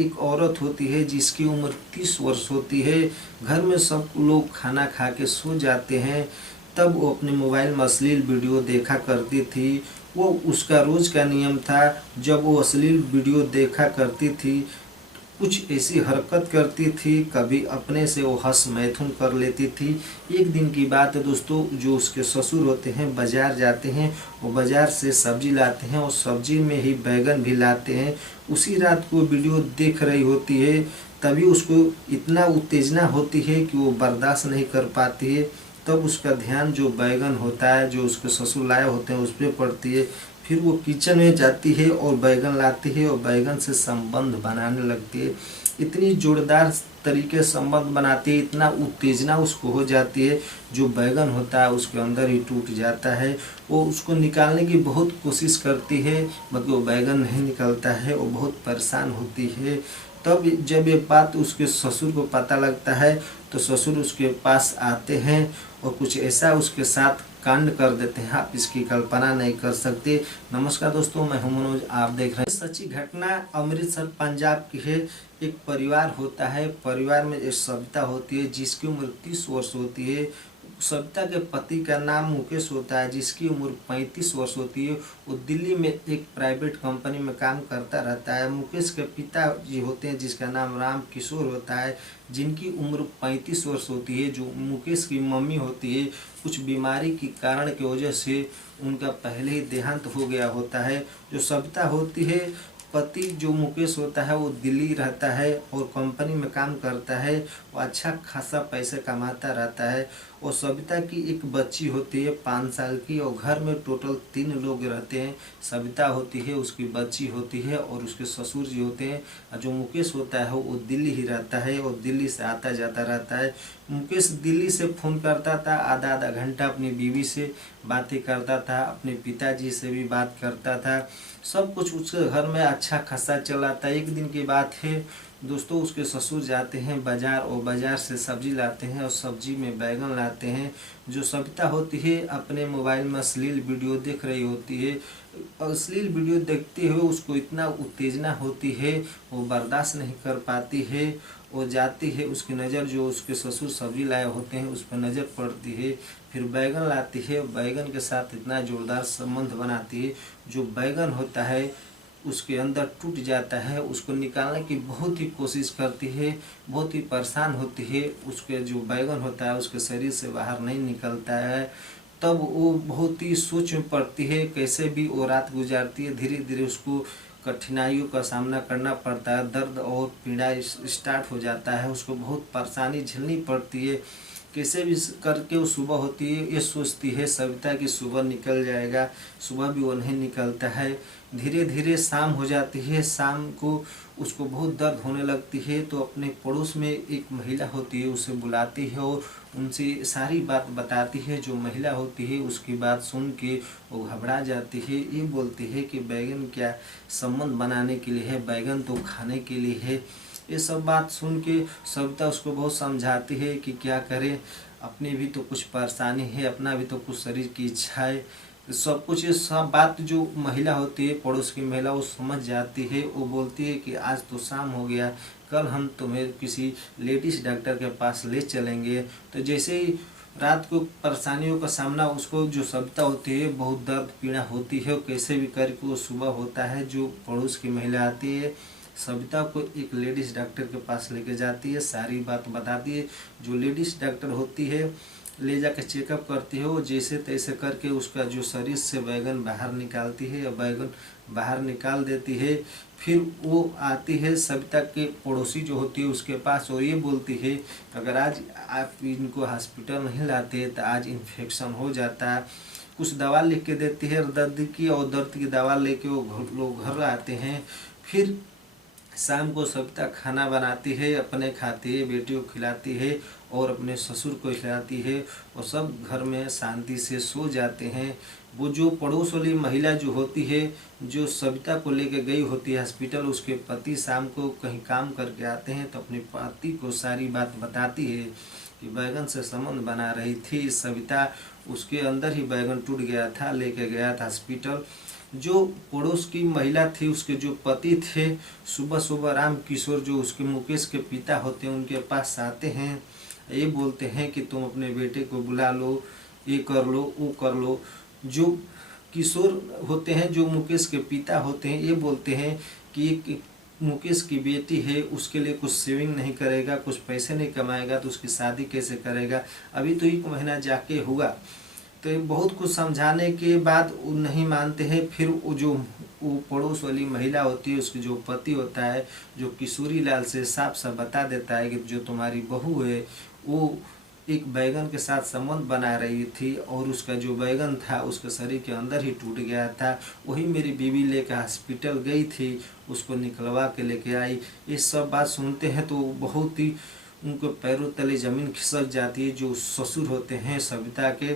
एक औरत होती है जिसकी उम्र 30 वर्ष होती है। घर में सब लोग खाना खा के सो जाते हैं, तब वो अपने मोबाइल में अश्लील वीडियो देखा करती थी। वो उसका रोज़ का नियम था, जब वो अश्लील वीडियो देखा करती थी कुछ ऐसी हरकत करती थी, कभी अपने से वो हंस मैथुन कर लेती थी। एक दिन की बात है दोस्तों, जो उसके ससुर होते हैं बाज़ार जाते हैं, वो बाज़ार से सब्जी लाते हैं और सब्जी में ही बैगन भी लाते हैं। उसी रात को वीडियो देख रही होती है, तभी उसको इतना उत्तेजना होती है कि वो बर्दाश्त नहीं कर पाती है। तब उसका ध्यान जो बैगन होता है जो उसके ससुर लाए होते हैं उस पर पड़ती है। फिर वो किचन में जाती है और बैगन लाती है और बैगन से संबंध बनाने लगती है। इतनी जोरदार तरीके से संबंध बनाती है, इतना उत्तेजना उसको हो जाती है, जो बैगन होता है उसके अंदर ही टूट जाता है। वो उसको निकालने की बहुत कोशिश करती है, मगर वो बैगन नहीं निकलता है। वो बहुत परेशान होती है। तब जब ये बात उसके ससुर को पता लगता है तो ससुर उसके पास आते हैं और कुछ ऐसा उसके साथ कांड कर देते हैं, आप इसकी कल्पना नहीं कर सकते। नमस्कार दोस्तों, मैं हूं मनोज, आप देख रहे हैं सच्ची घटना अमृतसर पंजाब की है। एक परिवार होता है, परिवार में एक सविता होती है जिसकी उम्र 30 वर्ष होती है। सविता के पति का नाम मुकेश होता है जिसकी उम्र 35 वर्ष होती है। वो दिल्ली में एक प्राइवेट कंपनी में काम करता रहता है। मुकेश के पिताजी होते हैं जिसका नाम राम किशोर होता है, जिनकी उम्र 35 वर्ष होती है। जो मुकेश की मम्मी होती है, कुछ बीमारी के कारण की वजह से उनका पहले ही देहांत हो गया होता है। जो सविता होती है, पति जो मुकेश होता है वो दिल्ली रहता है और कंपनी में काम करता है। वो अच्छा खासा पैसे कमाता रहता है। और सविता की एक बच्ची होती है 5 साल की, और घर में टोटल 3 लोग रहते हैं। सविता होती है, उसकी बच्ची होती है और उसके ससुर जी होते हैं। और जो मुकेश होता है वो दिल्ली ही रहता है और दिल्ली से आता जाता रहता है। मुकेश दिल्ली से फ़ोन करता था, आधा आधा घंटा अपनी बीवी से बातें करता था, अपने पिताजी से भी बात करता था। सब कुछ उसके घर में अच्छा खासा चला था। एक दिन की बात है दोस्तों, उसके ससुर जाते हैं बाज़ार और बाज़ार से सब्जी लाते हैं और सब्जी में बैगन लाते हैं। जो सविता होती है अपने मोबाइल में अश्लील वीडियो देख रही होती है। अश्लील वीडियो देखते हुए उसको इतना उत्तेजना होती है, वो बर्दाश्त नहीं कर पाती है। वो जाती है, उसकी नज़र जो उसके ससुर सब्जी लाए होते हैं उस पर नज़र पड़ती है। फिर बैगन लाती है, बैगन के साथ इतना ज़ोरदार संबंध बनाती है, जो बैगन होता है उसके अंदर टूट जाता है। उसको निकालने की बहुत ही कोशिश करती है, बहुत ही परेशान होती है। उसके जो बैगन होता है उसके शरीर से बाहर नहीं निकलता है। तब वो बहुत ही सोच में पड़ती है, कैसे भी वो रात गुजारती है। धीरे धीरे उसको कठिनाइयों का सामना करना पड़ता है, दर्द और पीड़ा स्टार्ट हो जाता है, उसको बहुत परेशानी झेलनी पड़ती है। कैसे भी करके वो सुबह होती है, ये सोचती है सविता की सुबह निकल जाएगा, सुबह भी वो नहीं निकलता है। धीरे धीरे शाम हो जाती है, शाम को उसको बहुत दर्द होने लगती है। तो अपने पड़ोस में एक महिला होती है, उसे बुलाती है और उनसे सारी बात बताती है। जो महिला होती है उसकी बात सुन के वो घबरा जाती है। ये बोलती है कि बैगन क्या संबंध बनाने के लिए है, बैगन तो खाने के लिए है। ये सब बात सुन के सविता उसको बहुत समझाती है कि क्या करें, अपनी भी तो कुछ परेशानी है, अपना भी तो कुछ शरीर की इच्छा है। सब कुछ ये सब बात जो महिला होती है, पड़ोस की महिला, वो समझ जाती है। वो बोलती है कि आज तो शाम हो गया, कल हम तुम्हें किसी लेडीज डॉक्टर के पास ले चलेंगे। तो जैसे ही रात को परेशानियों का सामना उसको जो सविता होती है, बहुत दर्द पीड़ा होती है, कैसे भी करके वो सुबह होता है। जो पड़ोस की महिला आती है, सविता को एक लेडीज़ डॉक्टर के पास लेके जाती है, सारी बात बताती है। जो लेडीज़ डॉक्टर होती है ले जाकर चेकअप करती है। वो जैसे तैसे करके उसका जो शरीर से बैगन बाहर निकालती है या बैगन बाहर निकाल देती है। फिर वो आती है सविता के पड़ोसी जो होती है उसके पास और ये बोलती है, अगर आज आप इनको हॉस्पिटल नहीं लाते तो आज इन्फेक्शन हो जाता। कुछ दवा लिख के देती है दर्द की, और दर्द की दवा लेके वो लोग घर आते हैं। फिर शाम को सविता खाना बनाती है, अपने खाती है, बेटी को खिलाती है और अपने ससुर को खिलाती है, और सब घर में शांति से सो जाते हैं। वो जो पड़ोस वाली महिला जो होती है, जो सविता को लेकर गई होती है हॉस्पिटल, उसके पति शाम को कहीं काम करके आते हैं तो अपने पति को सारी बात बताती है कि बैगन से संबंध बना रही थी सविता, उसके अंदर ही बैगन टूट गया था, लेके गया था हॉस्पिटल। जो पड़ोस की महिला थी, उसके जो पति थे, सुबह सुबह राम किशोर जो उसके मुकेश के पिता होते हैं उनके पास आते हैं। ये बोलते हैं कि तुम अपने बेटे को बुला लो, ये कर लो, वो कर लो। जो किशोर होते हैं, जो मुकेश के पिता होते हैं, ये बोलते हैं कि मुकेश की बेटी है, उसके लिए कुछ सेविंग नहीं करेगा, कुछ पैसे नहीं कमाएगा तो उसकी शादी कैसे करेगा, अभी तो 1 महीना जाके हुआ। तो बहुत कुछ समझाने के बाद वो नहीं मानते हैं। फिर वो पड़ोस वाली महिला होती है, उसके जो पति होता है, जो किशोरी लाल से साफ साफ बता देता है कि जो तुम्हारी बहू है वो एक बैगन के साथ संबंध बना रही थी और उसका जो बैगन था उसके शरीर के अंदर ही टूट गया था, वही मेरी बीवी लेकर हॉस्पिटल गई थी, उसको निकलवा के लेके आई। ये सब बात सुनते हैं तो बहुत ही उनको पैरों तले ज़मीन खिसक जाती है। जो ससुर होते हैं सविता के,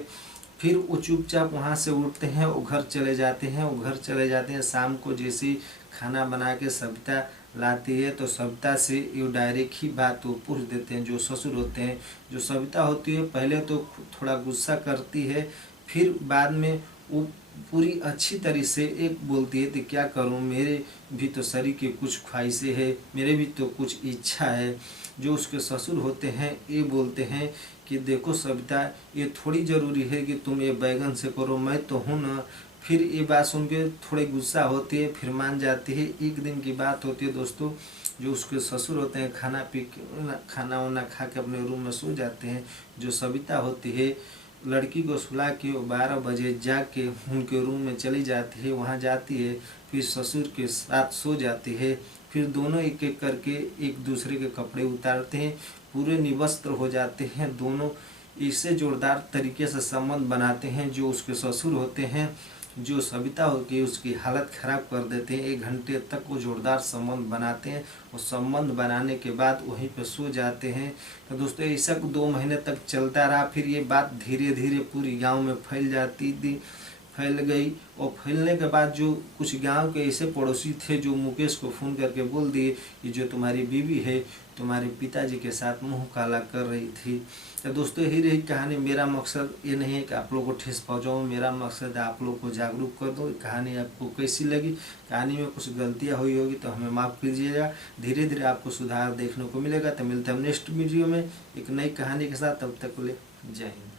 फिर वो चुपचाप वहाँ से उठते हैं, वो घर चले जाते हैं। वो घर चले जाते हैं, शाम को जैसे खाना बना के सविता लाती है तो सविता से ये डायरेक्ट ही बात वो पूछ देते हैं जो ससुर होते हैं। जो सविता होती है पहले तो थोड़ा गुस्सा करती है, फिर बाद में वो पूरी अच्छी तरह से एक बोलती है कि क्या करूं, मेरे भी तो शरीर की कुछ ख्वाहिशें हैं, मेरे भी तो कुछ इच्छा है। जो उसके ससुर होते हैं ये बोलते हैं कि देखो सविता, ये थोड़ी ज़रूरी है कि तुम ये बैगन से करो, मैं तो हूँ ना। फिर ये बात सुन के थोड़ी गुस्सा होती है, फिर मान जाती है। एक दिन की बात होती है दोस्तों, जो उसके ससुर होते हैं खाना वाना खा के अपने रूम में सो जाते हैं। जो सविता होती है लड़की को सुला के 12 बजे जाग के उनके रूम में चली जाती है, वहाँ जाती है, फिर ससुर के साथ सो जाती है। फिर दोनों एक एक करके एक दूसरे के कपड़े उतारते हैं, पूरे निवस्त्र हो जाते हैं दोनों। इससे जोरदार तरीके से संबंध बनाते हैं। जो उसके ससुर होते हैं, जो सविता होगी उसकी हालत ख़राब कर देते हैं। 1 घंटे तक वो जोरदार संबंध बनाते हैं और संबंध बनाने के बाद वहीं पे सो जाते हैं। तो दोस्तों ऐसा 2 महीने तक चलता रहा। फिर ये बात धीरे धीरे पूरी गांव में फैल गई। और फैलने के बाद जो कुछ गांव के ऐसे पड़ोसी थे जो मुकेश को फ़ोन करके बोल दिए कि जो तुम्हारी बीवी है तुम्हारे पिताजी के साथ मुंह काला कर रही थी। तो दोस्तों यही रही कहानी। मेरा मकसद ये नहीं है कि आप लोगों को ठेस पहुँचाऊँ, मेरा मकसद है आप लोगों को जागरूक कर दूँ। कहानी आपको कैसी लगी, कहानी में कुछ गलतियाँ हुई होगी तो हमें माफ़ कीजिएगा। धीरे धीरे आपको सुधार देखने को मिलेगा। तो मिलते हैं नेक्स्ट वीडियो में एक नई कहानी के साथ, तब तक के लिए जय हिंद।